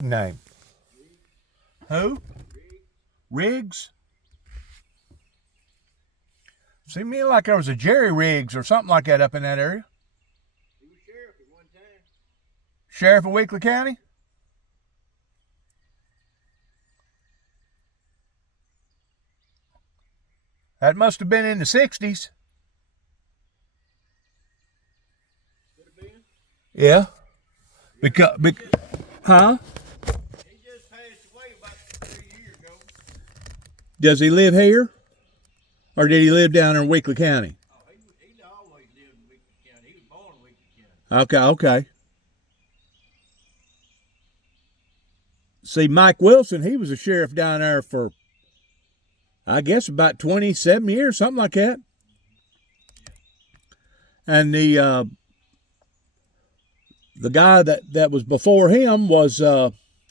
Name. Who? Riggs? Seemed to me like there was a Jerry Riggs or something like that up in that area. He was sheriff at one time. Sheriff of Weakley County? That must have been in the 60s. Could have been. Yeah. Huh? He just passed away about 3 years ago. Does he live here? Or did he live down in Weakley County? Oh, he always lived in Weakley County. He was born in Weakley County. Okay. See, Mike Wilson, he was a sheriff down there for, I guess, about 27 years, something like that. And the guy that was before him was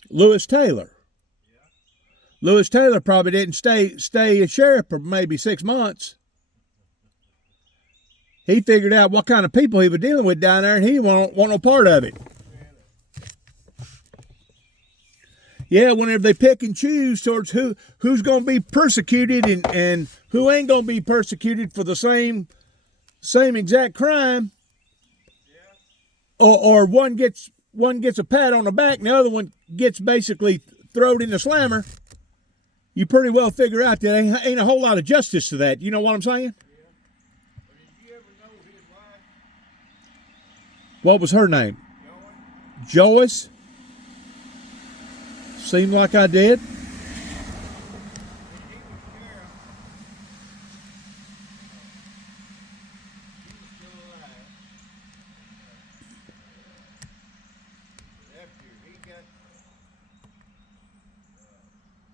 Lewis Taylor. Lewis Taylor probably didn't stay a sheriff for maybe 6 months. He figured out what kind of people he was dealing with down there, and he didn't want no part of it. Yeah, whenever they pick and choose towards who's going to be persecuted and who ain't going to be persecuted for the same exact crime, or one gets a pat on the back and the other one gets basically thrown in the slammer, you pretty well figure out that ain't a whole lot of justice to that. You know what I'm saying? Yeah. But did you ever know his wife? What was her name? Joey? Joyce? Seemed like I did. When he was sheriff, he was still alive. But after he got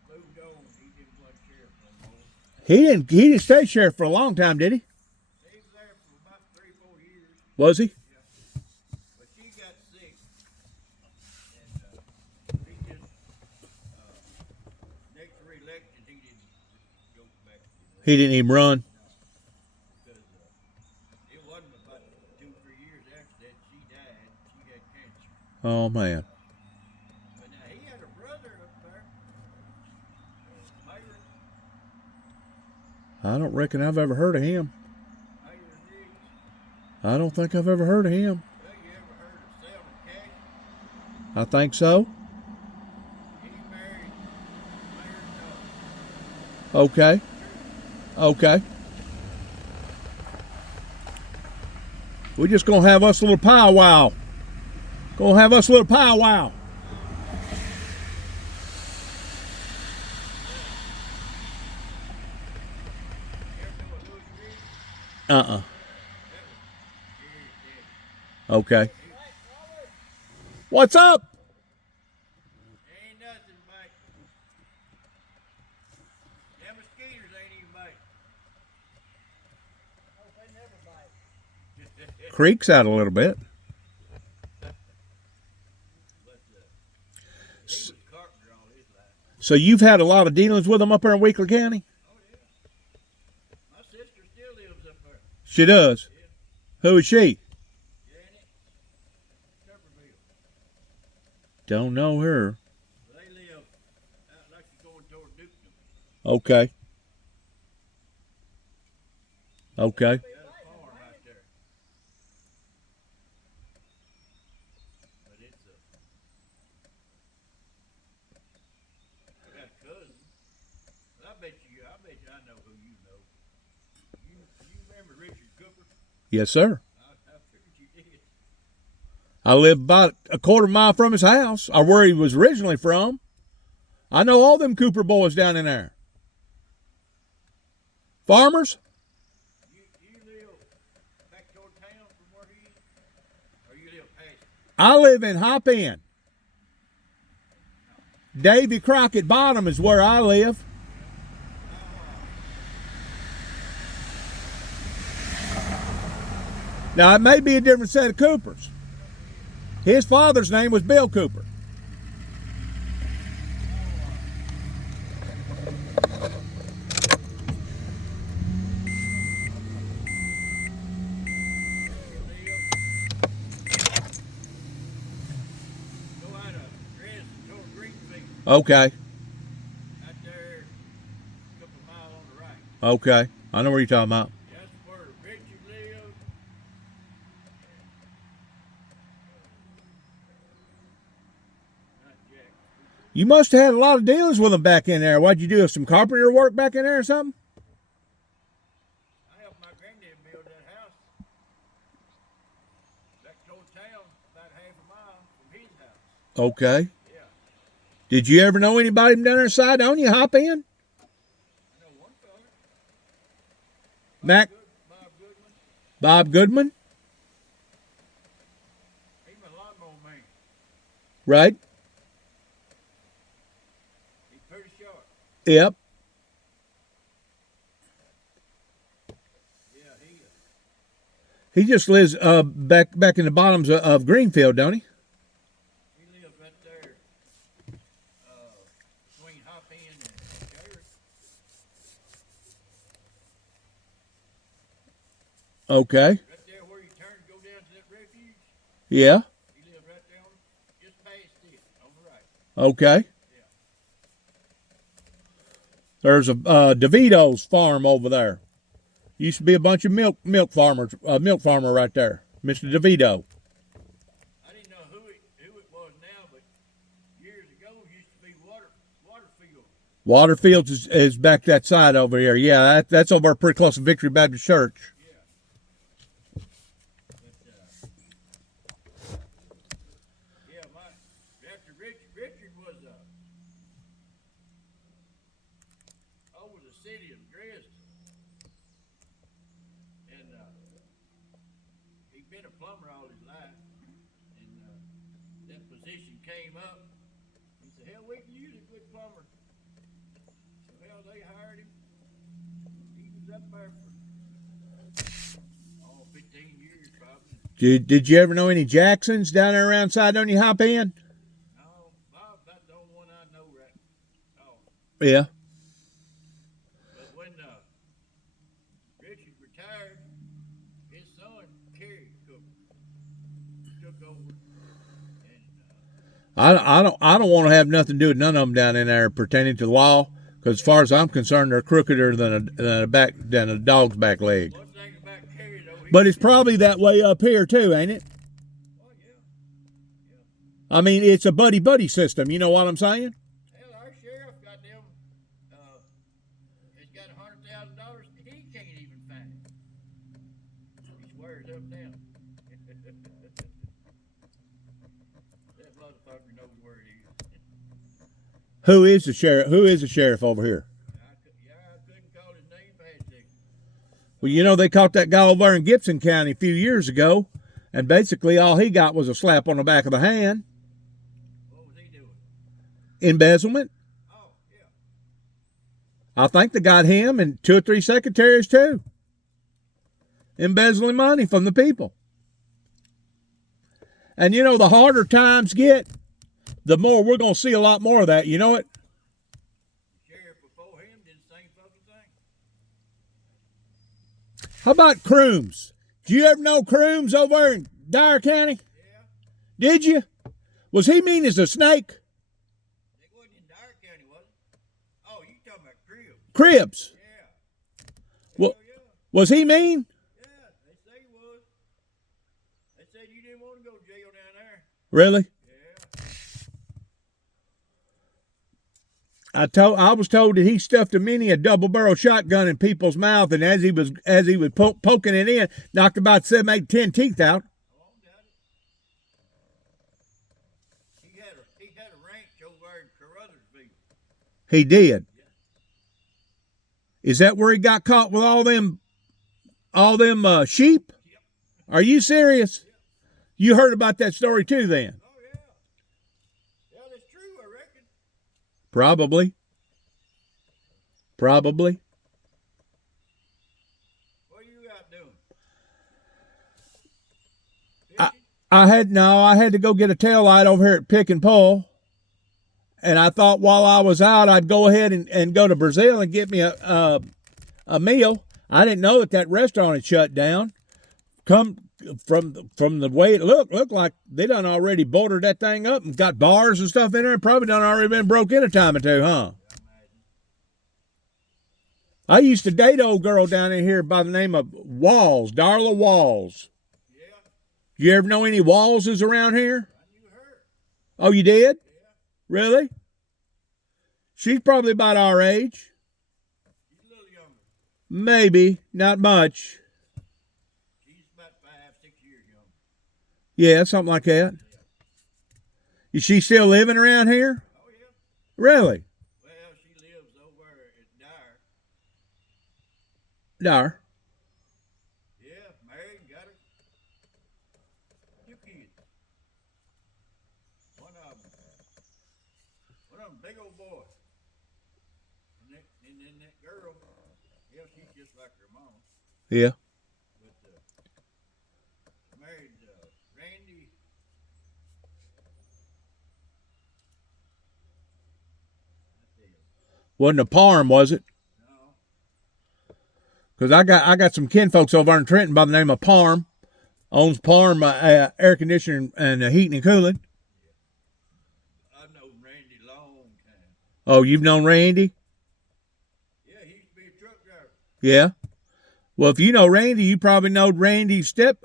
moved on, he didn't want sheriff no more. He didn't stay sheriff for a long time, did he? He was there for about 3-4 years. Was he? Yeah. But she got sick. And he just, next re-election, he didn't go back to the He didn't even run. because it wasn't about 2-3 years after that she died. She had cancer. Oh man. But now he had a brother up there, Mayor I don't reckon I've ever heard of him. Riggs. I don't think I've ever heard of him. Well, you ever heard of Selma Cash? I think so. He married Mayor's daughter. Okay. We're just gonna have us a little powwow. Gonna have us a little powwow. You ever know a Louis Riggs? Uh-uh. That was Jerry's daddy. Okay. What's up? Ain't nothing, mate. Them mosquitoes ain't even biting. Oh, they never bite. Creek's out a little bit. But he was carpenter all his life. So you've had a lot of dealings with them up there in Weakley County? Oh, yeah. My sister still lives up there. She does. Who is she? Janet, Tuberville. Don't know her. They live out like you're going toward Duketon. Okay. Got a farm right there. But it's I got a cousin. I bet you I know who you know. You remember Richard Cooper? Yes, sir. I figured you did. I live about a quarter mile from his house, or where he was originally from. I know all them Cooper boys down in there. Farmers? You live back toward town from where he is? Or you live past it? I live in Hop End. Davy Crockett Bottom is where I live. Now, it may be a different set of Coopers. His father's name was Bill Cooper. Go out of Dresden toward Okay. Out there, a couple of miles on the right. Okay. I know what you're talking about. That's where Richard lived. Not Jack. You must have had a lot of dealings with them back in there. What'd you do? Some carpenter work back in there or something? I helped my granddad build that house back toward town, about half a mile from his house. Okay. Yeah, Did you ever know anybody from down there side on you hop in? I know one fella, Mac Bob Goodman. Bob Goodman? He's my lawnmower man. Right? He's pretty sharp. Yep. Yeah, he He just lives back in the bottoms of Greenfield, don't he? lives right there between Hop End and Sheriff. Okay. Right there where you turn to go down to that refuge. Yeah. He lives right there on, just past it, on the right. Okay. Yeah. There's a DeVito's farm over there. Used to be a bunch of milk farmer right there, Mr. DeVito. I didn't know who it was now, but years ago it used to be Waterfield. Waterfields is back that side over here. Yeah, that's over pretty close to Victory Baptist Church. Yeah. But yeah, after Richard was over the city of Dresden, and he'd been a plumber all his life, and that position came up. He said, "Hell, we can use a good plumber." So hell, they hired him. He was up there for 15 years probably. Did you ever know any Jacksons down there around side on you hop in? No, Bob, that's the only one I know right. Oh, Yeah. but when Richard retired, his son Kerry took over, and I don't want to have nothing to do with none of them down in there pertaining to the law, because as far as I'm concerned, they're crookeder than a dog's back leg. one thing about Kerry though, But it's probably that way up here too, ain't it? oh yeah, I mean, it's a buddy system. You know what I'm saying? hell, our sheriff got them. He's got $100,000. He can't even find it. He swears up now. That motherfucker knows where it is. Who is the sheriff? Who is the sheriff over here? I couldn't call his name bad to. Well, you know, they caught that guy over there in Gibson County a few years ago, and basically all he got was a slap on the back of the hand. What was he doing? Embezzlement. Oh, yeah. I think they got him and 2 or 3 secretaries too. Embezzling money from the people. And you know, the harder times get, the more we're going to see a lot more of that. You know it? The sheriff before him did the same fucking thing. How about Crooms? Did you ever know Crooms over there in Dyer County? Yeah. Did you? Was he mean as a snake? They wasn't in Dyer County, was it? Oh, you talking about Cribs. Cribs. Yeah. Well, Hell yeah. was he mean? Yeah, they say he was. They said you didn't want to go to jail down there. Really? Yeah. I was told that he stuffed a double barrel shotgun in people's mouth, and as he was poking it in, knocked about 7, 8, 10 teeth out. Oh, I got it. He had a ranch over there in Carruthersville. He did. Yeah. Is that where he got caught with all them sheep? Yep. Are you serious? Yep. You heard about that story too, then? Oh yeah. Yeah, that's true, I reckon. Probably. What are you out doing? Fishing? I had to go get a tail light over here at Pick and Pull. And I thought while I was out, I'd go ahead and go to Brazil and get me a meal. I didn't know that restaurant had shut down. from the way it looked like they done already boarded that thing up and got bars and stuff in there, and probably done already been broke in a time or two, huh? I used to date an old girl down in here by the name of Walls, Darla Walls. Yeah. You ever know any Wallses around here? I knew her. Oh, you did? Yeah. Really? She's probably about our age. She's a little younger. Maybe, not much. She's about 5, 6 years younger. Yeah, something like that. Yeah. Is she still living around here? Oh, yeah. Really? Well, she lives over at Dyer. Dar. Yeah, married and got her 2 kids. One of them big old boy. And then that girl, yeah, she's just like her mom. Yeah. But married Randy. I tell you, Wasn't a Parm, was it? no, Because I got some kinfolks over in Trenton by the name of Parm. Owns Parm air conditioning and heating and cooling. I've known Randy long time. Oh, you've known Randy? Yeah, he used to be a truck driver. Yeah. Well, if you know Randy, you probably know Randy's stepdad,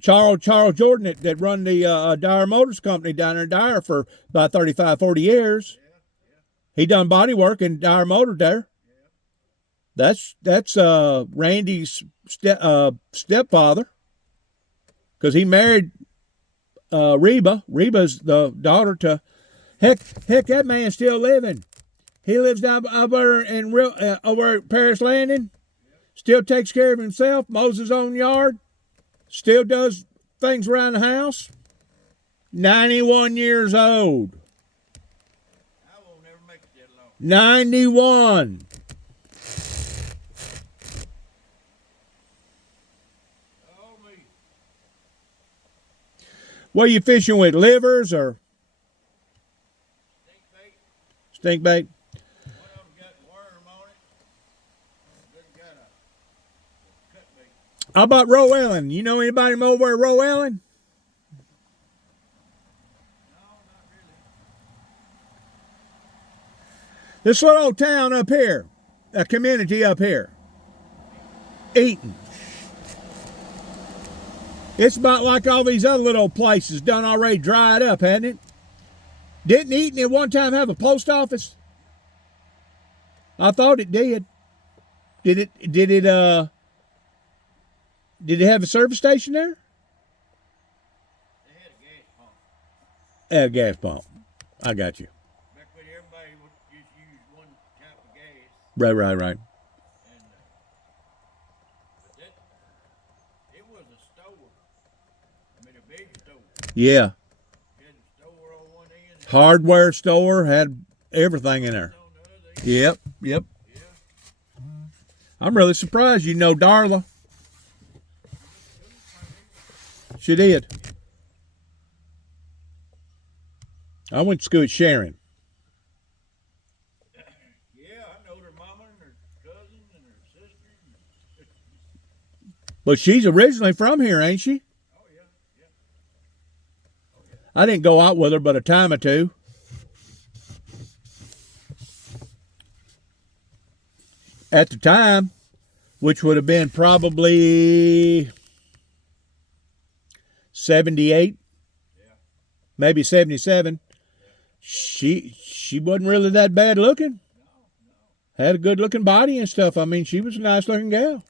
Charles Jordan that run the Dyer Motors Company down there in Dyer for about 35, 40 years. Yeah, yeah, He done body work in Dyer Motor there. yeah. That's Randy's stepfather, because he married Reba. Reba's the daughter to heck. That man's still living. He lives down over over at Paris Landing. Still takes care of himself. Mows his own yard. Still does things around the house. 91 years old. I won't never make it that long. 91. Oh, me. What are you fishing with? Livers or Stink bait. stink bait? One of them got worm on it. The other got a cut bait. How about Roe Ellen? You know anybody from over at Roe Ellen? No, not really. This little old town up here, a community up here, Eaton. It's about like all these other little places done already dried up, hasn't it? Didn't Eaton at one time have a post office? I thought it did. Did it have a service station there? They had a gas pump. A gas pump. I got you. Back when everybody would just use one type of gas. Right. And but that it was a store. I mean, a big store. Yeah. You had a store on one end. And Hardware store, had everything in there. on the other end. Yep. Yeah. I'm really surprised you know Darla. She did. I went to school at Sharon. Yeah, I know her mama and her cousin and her sister. But she's originally from here, ain't she? Oh yeah, yeah. I didn't go out with her but a time or two. At the time, which would have been probably 78, Yeah. maybe 77. She wasn't really that bad looking. No. Had a good looking body and stuff. I mean, she was a nice looking gal.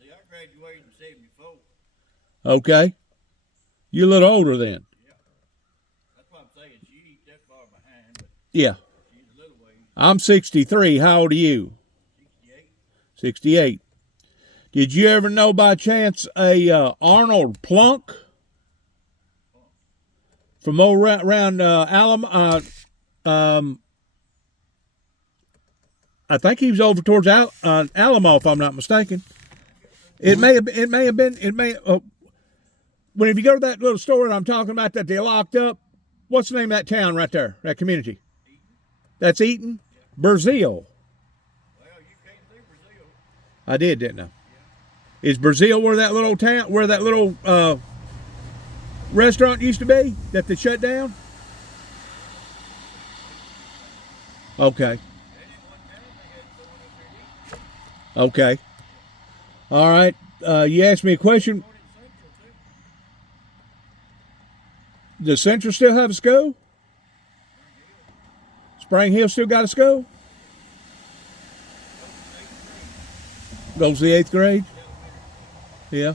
See, I graduated in '74. Okay. You're a little older then. That's what I'm saying. She ain't that far behind, but Yeah. she's a little ways. I'm 63. How old are you? 68. 68. Did you ever know by chance a Arnold Plunk from over around Alamo? I think he was over towards Alamo, if I'm not mistaken. It may have been. Whenever you go to that little store that I'm talking about that they locked up, what's the name of that town right there, that community? Eaton. That's Eaton. Brazil. Well, you came through Brazil. I did, didn't I? Is Brazil where that little town, where that little restaurant used to be that they shut down? Okay. And in one town they had someone up there to eat. Okay. All right. You asked me a question. Born in Central too. Does Central still have a school? Spring Hill still got a school? Goes to the 8th grade? Yeah.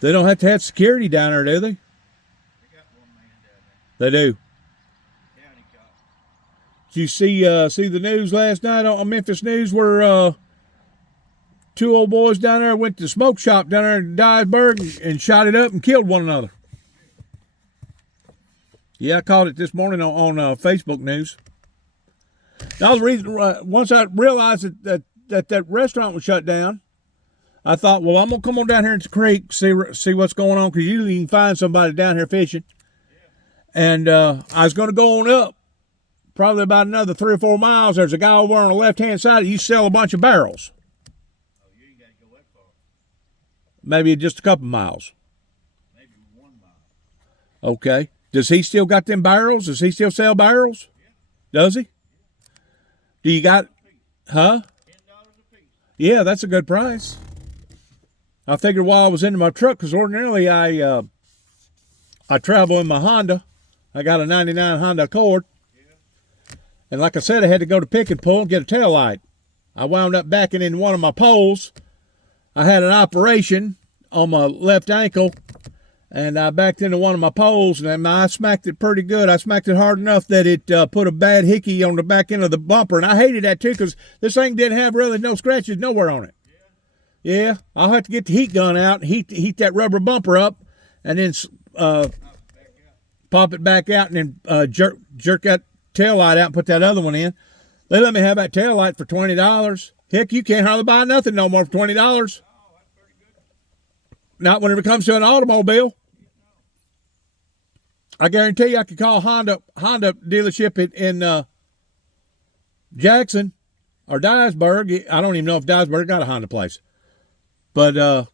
They don't have to have security down there, do they? They got one man down there. They do. County cop. Did you see the news last night on Memphis News where two old boys down there went to the smoke shop down there in Dyersburg and shot it up and killed one another? Yeah, I caught it this morning on Facebook News. Now the reason, once I realized that restaurant was shut down, I thought, well, I'm gonna come on down here into the creek, see what's going on, because usually you can find somebody down here fishing. And I was gonna go on up, probably about another 3 or 4 miles. There's a guy over on the left-hand side that used to sell a bunch of barrels. Oh, you ain't got to go that far. Maybe just a couple miles. Maybe 1 mile. Okay. Does he still got them barrels? Does he still sell barrels? Yeah. Does he? Do you got, huh? $10 a piece. Yeah, that's a good price. I figured while I was into my truck, because ordinarily I travel in my Honda. I got a 99 Honda Accord. Yeah. And like I said, I had to go to Pick and Pull and get a tail light. I wound up backing in one of my poles. I had an operation on my left ankle, and I backed into one of my poles, and I smacked it pretty good. I smacked it hard enough that it put a bad hickey on the back end of the bumper, and I hated that too, because this thing didn't have really no scratches nowhere on it. Yeah, I'll have to get the heat gun out, heat that rubber bumper up, and then pop it back out, and then jerk that tail light out and put that other one in. They let me have that tail light for $20. Heck, you can't hardly buy nothing no more for $20. Oh, that's pretty good. Not when it comes to an automobile. I guarantee you I could call Honda dealership in Jackson or Dyersburg. I don't even know if Dyersburg got a Honda place. But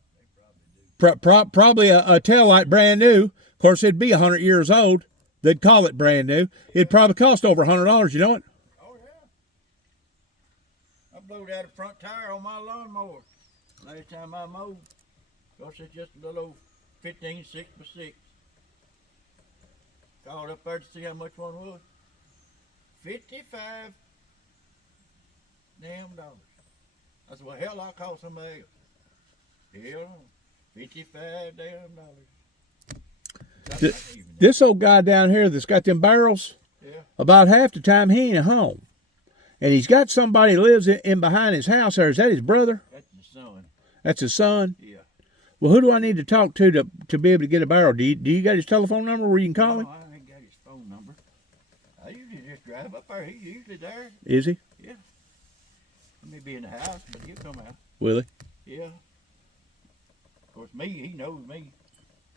probably a tail light brand new. Of course, it'd be 100 years old. They'd call it brand new. It'd probably cost over $100. You know it? Oh, yeah. I blowed out a front tire on my lawnmower last time I mowed. Of course, it's just a little old 15 6x6. Called up there to see how much one was. $55 damn dollars. I said, well, hell, I'll call somebody else. Hell, $55 damn dollars. This old guy down here that's got them barrels, Yeah. about half the time he ain't at home. And he's got somebody lives in behind his house there. Is that his brother? That's the son. That's his son? Yeah. Well, who do I need to talk to be able to get a barrel? Do you got his telephone number where you can call him? No, I ain't got his phone number. I usually just drive up there. He's usually there. Is he? Yeah. He may be in the house, but he'll come out. Will he? Yeah. Of course, he knows me.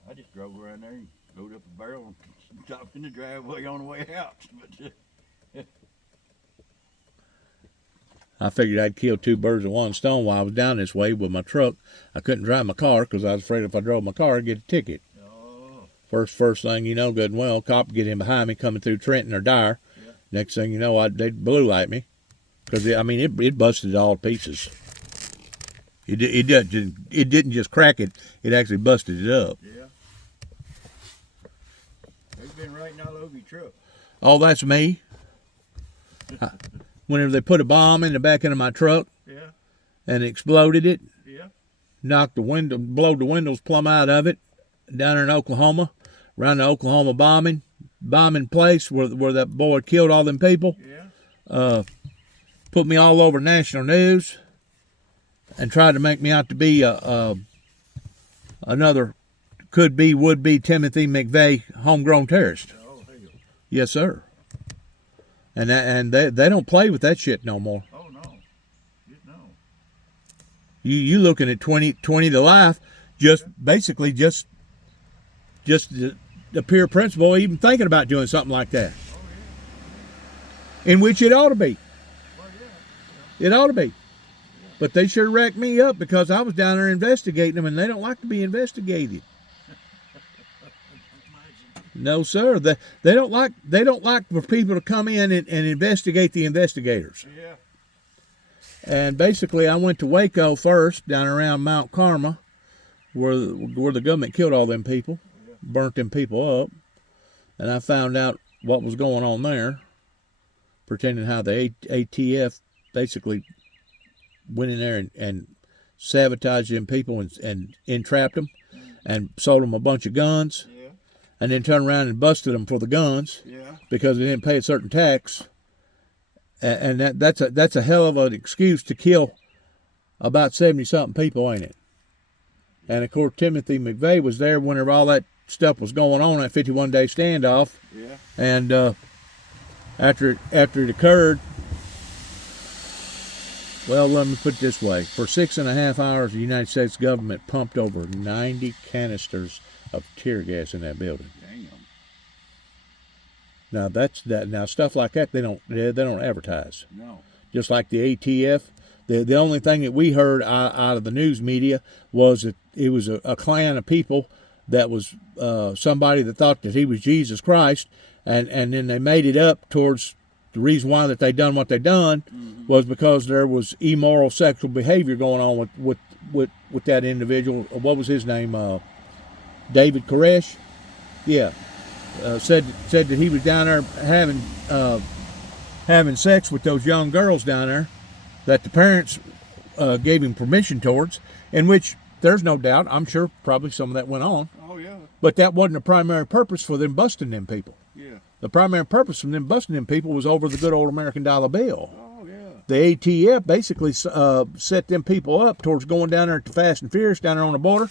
I just drove around there and loaded up a barrel and stopped in the driveway on the way out. But I figured I'd kill 2 birds with 1 stone while I was down this way with my truck. I couldn't drive my car because I was afraid if I drove my car, I'd get a ticket. oh, First thing you know, good and well, cop get in behind me coming through Trenton or Dyer. Yeah. Next thing you know, they'd blue light me because it busted it all to pieces. It didn't just crack it; it actually busted it up. yeah. They've been writing all over your truck. Oh, that's me. Whenever they put a bomb in the back end of my truck Yeah. and exploded it, Yeah. blowed the windows plumb out of it, down there in Oklahoma, around the Oklahoma bombing place where that boy killed all them people. Yeah. Put me all over national news and tried to make me out to be another would be Timothy McVeigh homegrown terrorist. Oh, hell. Yes, sir. And they don't play with that shit no more. Oh, no. Just no. You looking at 20 to life, just basically just the pure principle of even thinking about doing something like that. Oh, in which it ought to be. Well, yeah. It ought to be. But they sure wrecked me up because I was down there investigating them, and they don't like to be investigated. No, sir. They don't like for people to come in and investigate the investigators. Yeah. And basically, I went to Waco first, down around Mount Carmel, where the government killed all them people, burnt them people up, and I found out what was going on there, pretending how the ATF basically went in there and sabotaged them people and entrapped them and sold them a bunch of guns. Yeah. And then turned around and busted them for the guns because they didn't pay a certain tax. And that's a hell of an excuse to kill about 70-something people, ain't it? And, of course, Timothy McVeigh was there whenever all that stuff was going on, that 51-day standoff. Yeah. And after it occurred, well, let me put it this way. For 6.5 hours, the United States government pumped over 90 canisters of tear gas in that building. Damn. Now stuff like that they don't advertise. No. Just like the ATF, the only thing that we heard out of the news media was that it was a clan of people that was somebody that thought that he was Jesus Christ, and then they made it up towards the reason why that they done what they done was because there was immoral sexual behavior going on with that individual. What was his name? David Koresh, said that he was down there having sex with those young girls down there that the parents gave him permission towards, in which there's no doubt, I'm sure probably some of that went on. Oh, yeah. But that wasn't the primary purpose for them busting them people. Yeah. The primary purpose from them busting them people was over the good old American dollar bill. Oh, yeah. The ATF basically set them people up towards going down there to Fast and Furious down there on the border,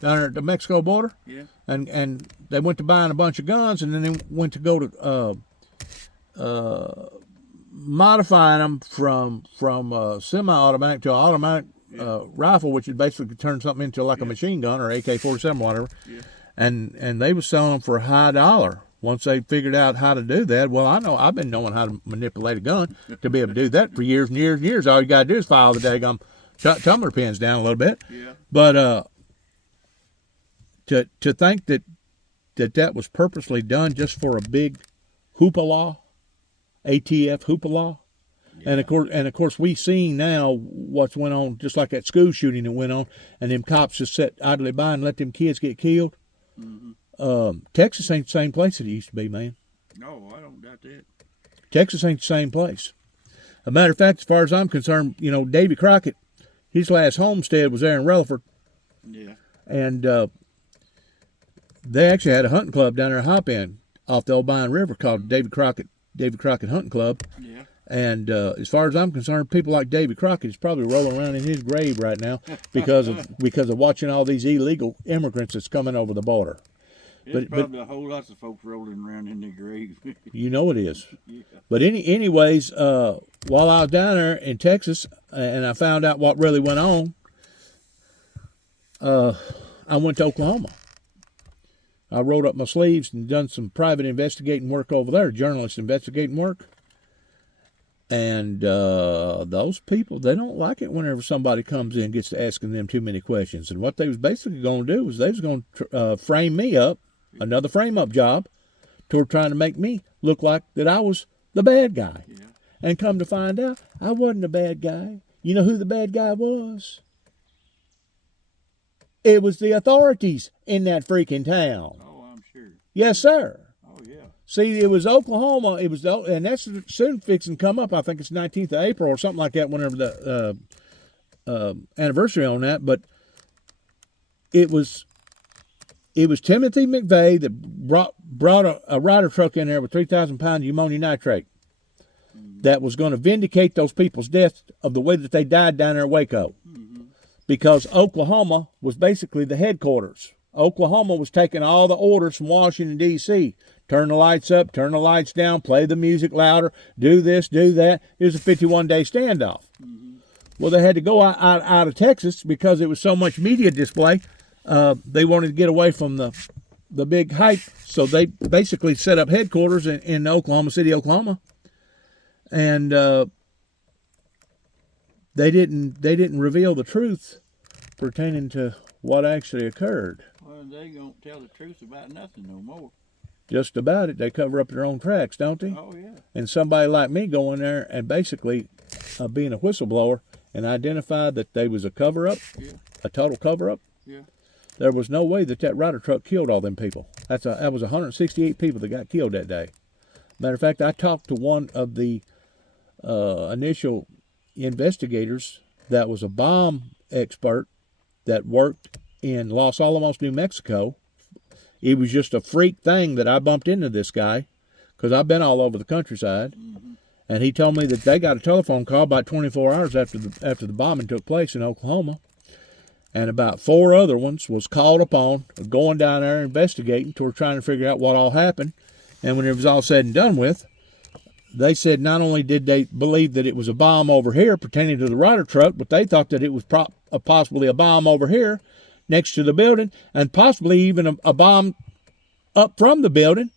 down there at the Mexico border. Yeah. And they went to buying a bunch of guns, and then they went to go to modifying them from semi-automatic to an automatic rifle, which would basically turn something into like a machine gun or AK-47 or whatever. Yeah. And they were selling them for a high dollar. Once they figured out how to do that, well, I've been knowing how to manipulate a gun to be able to do that for years and years and years. All you got to do is file the daggum tumbler pins down a little bit. Yeah. But to think that was purposely done just for a big hoopla, ATF hoopla. Yeah. And of course we seen now what's went on, just like that school shooting that went on, and them cops just sat idly by and let them kids get killed. Mm-hmm. Texas ain't the same place it used to be, man. No, I don't doubt that. Texas ain't the same place. As a matter of fact, as far as I'm concerned, Davy Crockett, his last homestead was there in Rutherford. Yeah. And they actually had a hunting club down there in Hop-In off the Obion River called Davy Crockett Hunting Club. Yeah. And as far as I'm concerned, people like Davy Crockett is probably rolling around in his grave right now because of watching all these illegal immigrants that's coming over the border. There's probably a whole lot of folks rolling around in their grave. You know it is. Yeah. But anyways, while I was down there in Texas and I found out what really went on, I went to Oklahoma. I rolled up my sleeves and done some private investigating work over there, journalist investigating work. And those people, they don't like it whenever somebody comes in and gets to asking them too many questions. And what they was basically going to do was they was going to frame me up, another frame-up job, toward trying to make me look like that I was the bad guy. Yeah. And come to find out, I wasn't the bad guy. You know who the bad guy was? It was the authorities in that freaking town. Oh, I'm sure. Yes, sir. Oh, yeah. See, it was Oklahoma. And that's soon fixing to come up. I think it's 19th of April or something like that, whenever the anniversary on that. But it was Timothy McVeigh that brought a rider truck in there with 3,000 pounds of ammonium nitrate that was going to vindicate those people's deaths of the way that they died down there in Waco. Because Oklahoma was basically the headquarters. Oklahoma was taking all the orders from Washington, D.C. Turn the lights up, turn the lights down, play the music louder, do this, do that. It was a 51-day standoff. Well, they had to go out of Texas because it was so much media display. They wanted to get away from the big hype, so they basically set up headquarters in Oklahoma City, Oklahoma. and they didn't reveal the truth pertaining to what actually occurred. Well, they don't tell the truth about nothing no more. Just about it. They cover up their own tracks, don't they? Oh, yeah. And somebody like me go in there and basically being a whistleblower and identify that they was a cover-up, Yeah. a total cover-up. Yeah. There was no way that Ryder truck killed all them people. That was 168 people that got killed that day. Matter of fact, I talked to one of the initial investigators that was a bomb expert that worked in Los Alamos, New Mexico. It was just a freak thing that I bumped into this guy because I've been all over the countryside. Mm-hmm. And he told me that they got a telephone call about 24 hours after the bombing took place in Oklahoma. And about 4 other ones was called upon going down there investigating toward trying to figure out what all happened. And when it was all said and done with, they said not only did they believe that it was a bomb over here pertaining to the Ryder truck, but they thought that it was possibly a bomb over here next to the building, and possibly even a bomb up from the building.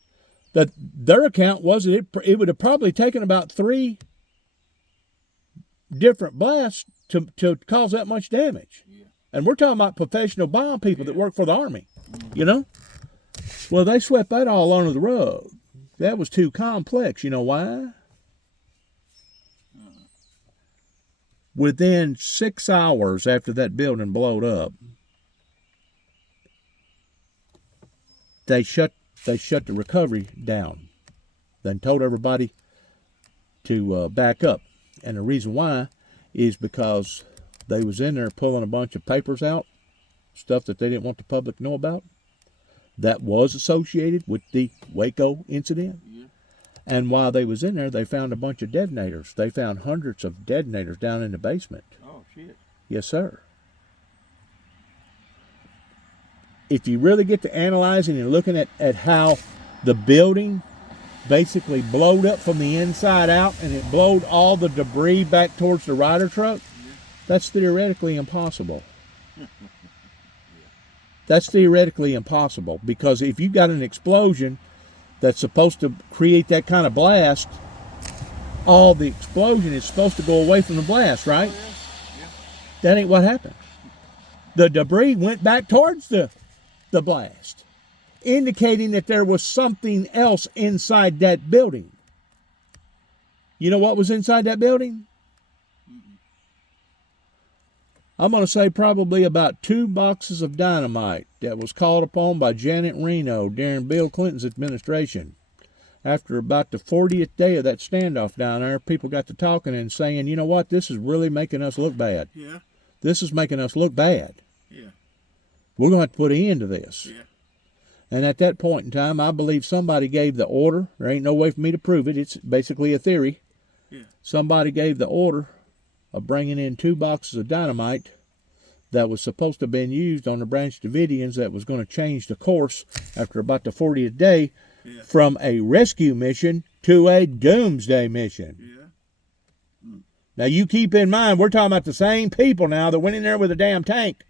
That their account was that it would have probably taken about 3 different blasts to cause that much damage. Yeah. And we're talking about professional bomb people that work for the Army, you know? Well, they swept that all under the rug. That was too complex. You know why? Within 6 hours after that building blowed up, they shut the recovery down. Then told everybody to back up. And the reason why is because they was in there pulling a bunch of papers out, stuff that they didn't want the public to know about, that was associated with the Waco incident. Yeah. And while they was in there, they found a bunch of detonators. They found hundreds of detonators down in the basement. Oh, shit. Yes, sir. If you really get to analyzing and looking at how the building basically blowed up from the inside out and it blowed all the debris back towards the Ryder truck, that's theoretically impossible. That's theoretically impossible, because if you got an explosion that's supposed to create that kind of blast, all the explosion is supposed to go away from the blast, right? Oh, yes. Yeah. That ain't what happened. The debris went back towards the blast, indicating that there was something else inside that building. You know what was inside that building? I'm going to say probably about 2 boxes of dynamite that was called upon by Janet Reno during Bill Clinton's administration. After about the 40th day of that standoff down there, people got to talking and saying, you know what, this is really making us look bad. Yeah. This is making us look bad. Yeah. We're going to have to put an end to this. Yeah. And at that point in time, I believe somebody gave the order. There ain't no way for me to prove it. It's basically a theory. Yeah. Somebody gave the order of bringing in 2 boxes of dynamite that was supposed to have been used on the Branch Davidians that was going to change the course after about the 40th day from a rescue mission to a doomsday mission. Yeah. Now, you keep in mind, we're talking about the same people now that went in there with a damn tank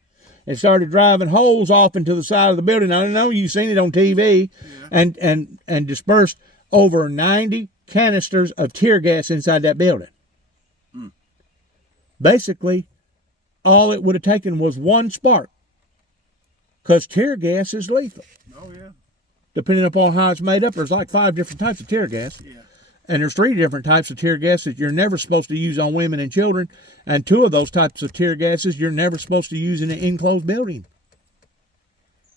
and started driving holes off into the side of the building. I don't know, you've seen it on TV, and dispersed over 90 canisters of tear gas inside that building. Basically, all it would have taken was 1 spark, because tear gas is lethal. Oh, yeah. Depending upon how it's made up, there's like 5 different types of tear gas. Yeah. And there's 3 different types of tear gas that you're never supposed to use on women and children. And 2 of those types of tear gases you're never supposed to use in an enclosed building.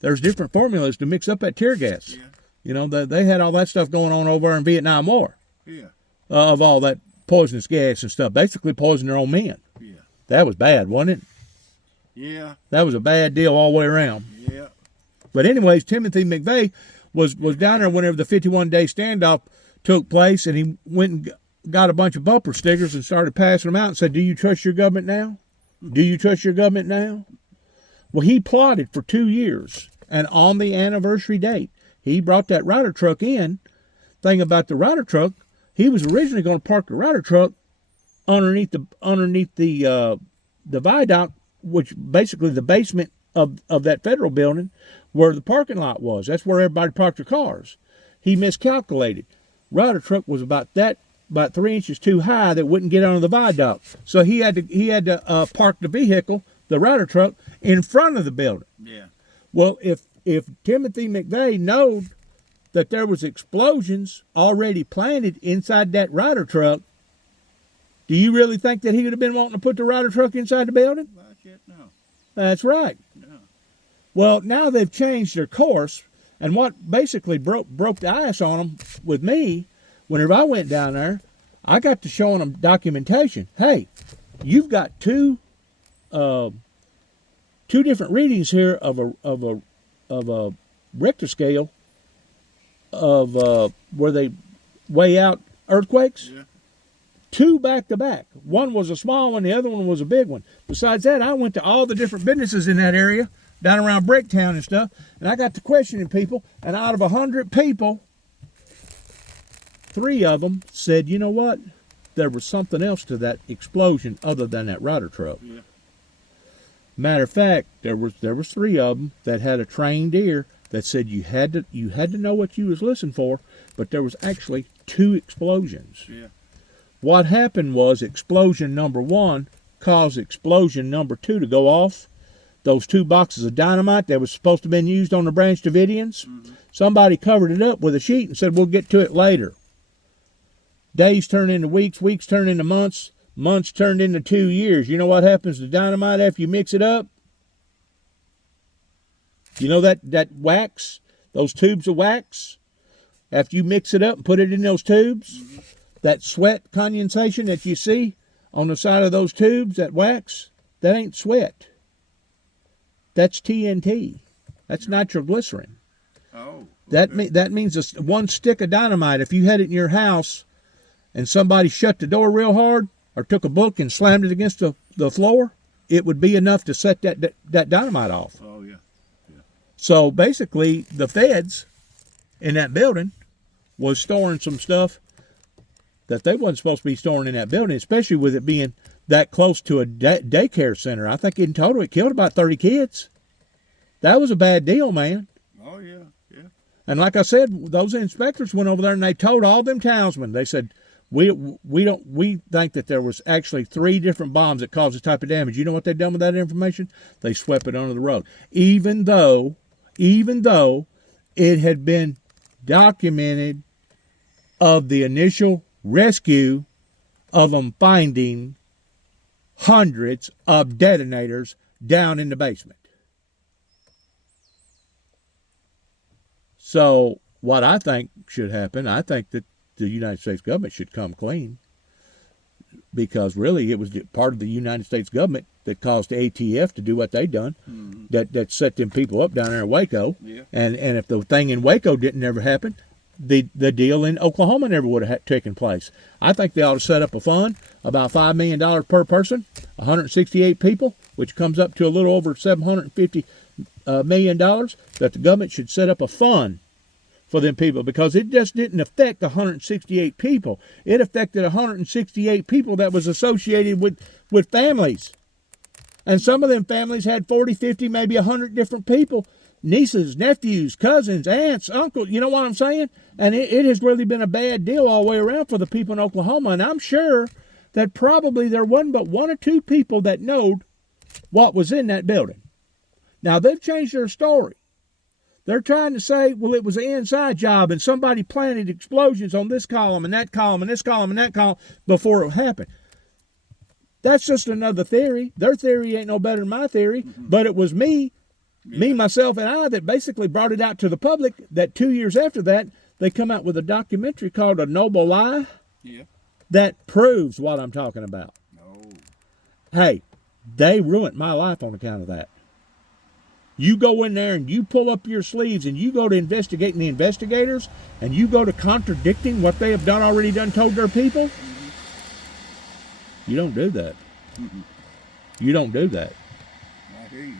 There's different formulas to mix up that tear gas. Yeah. You know, they had all that stuff going on over in Vietnam War. Yeah. Of all that poisonous gas and stuff. Basically poisoning their own men. Yeah. That was bad, wasn't it? Yeah. That was a bad deal all the way around. Yeah. But anyways, Timothy McVeigh was down there whenever the 51-day standoff took place, and he went and got a bunch of bumper stickers and started passing them out and said, do you trust your government now? Do you trust your government now? Well, he plotted for 2 years, and on the anniversary date, he brought that Ryder truck in. Thing about the Ryder truck, he was originally going to park the Ryder truck underneath the viaduct, which basically the basement of that federal building where the parking lot was. That's where everybody parked their cars. He miscalculated. Ryder truck was about that about 3 inches too high that wouldn't get onto the viaduct. So he had to park the vehicle, the rider truck, in front of the building. Yeah. Well, if Timothy McVeigh knowed that there was explosions already planted inside that rider truck, do you really think that he would have been wanting to put the rider truck inside the building? Not yet, no. That's right. No. Well, now they've changed their course, and what basically broke the ice on them with me, whenever I went down there, I got to showing them documentation. Hey, you've got two different readings here of a Richter scale of where they weigh out earthquakes. Yeah. 2 back to back. One was a small one, the other one was a big one. Besides that, I went to all the different businesses in that area, down around Bricktown and stuff, and I got to questioning people, and out of 100 people, 3 of them said, you know what? There was something else to that explosion other than that rider truck. Yeah. Matter of fact, there was 3 of them that had a trained ear that said you had to know what you was listening for, but there was actually 2 explosions. Yeah. What happened was explosion number 1 caused explosion number 2 to go off. Those 2 boxes of dynamite that was supposed to have been used on the Branch Davidians, somebody covered it up with a sheet and said, we'll get to it later. Days turned into weeks, weeks turned into months, months turned into 2 years. You know what happens to dynamite after you mix it up? You know that wax, those tubes of wax? After you mix it up and put it in those tubes, that sweat condensation that you see on the side of those tubes, that wax, that ain't sweat. That's TNT. That's nitroglycerin. Oh. Okay. That means one stick of dynamite, if you had it in your house and somebody shut the door real hard or took a book and slammed it against the floor, it would be enough to set that dynamite off. Oh, yeah. Yeah. So basically, the feds in that building was storing some stuff that they wasn't supposed to be storing in that building, especially with it being that close to a daycare center. I think in total it killed about 30 kids. That was a bad deal, man. Oh, yeah. Yeah. And like I said, those inspectors went over there and they told all them townsmen, they said, we think that there was actually 3 different bombs that caused this type of damage. You know what they done with that information? They swept it under the rug. Even though it had been documented of the initial rescue of them finding hundreds of detonators down in the basement. So what I think should happen, I think that the United States government should come clean, because really it was part of the United States government that caused the ATF to do what they done, that set them people up down there in Waco. Yeah. And if the thing in Waco didn't ever happen, the deal in Oklahoma never would have taken place. I think they ought to set up a fund, about $5 million per person, 168 people, which comes up to a little over $750 million, that the government should set up a fund for them people, because it just didn't affect 168 people. It affected 168 people that was associated with families. And some of them families had 40, 50, maybe 100 different people, nieces, nephews, cousins, aunts, uncles, you know what I'm saying? And it has really been a bad deal all the way around for the people in Oklahoma. And I'm sure that probably there wasn't but 1 or 2 people that knowed what was in that building. Now, they've changed their story. They're trying to say, well, it was an inside job and somebody planted explosions on this column and that column and this column and that column before it happened. That's just another theory. Their theory ain't no better than my theory, but it was me, myself, and I that basically brought it out to the public, that 2 years after that, they come out with a documentary called A Noble Lie. Yeah. That proves what I'm talking about. No. Hey, they ruined my life on account of that. You go in there and you pull up your sleeves and you go to investigating the investigators and you go to contradicting what they have already told their people. You don't do that. You don't do that. I hear you.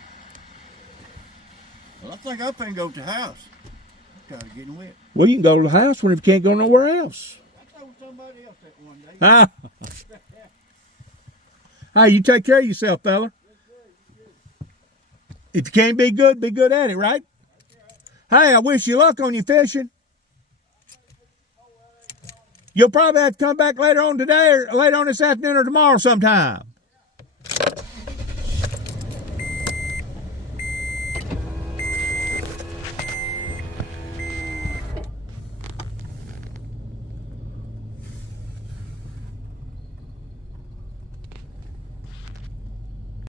Well, I think I'm finna go to the house. I'm kind of getting wet. Well, you can go to the house when you can't go nowhere else. I told somebody else that one day. Ah. Hey, you take care of yourself, fella. If you can't be good at it, right? Hey, I wish you luck on your fishing. You'll probably have to come back later on today or later on this afternoon or tomorrow sometime.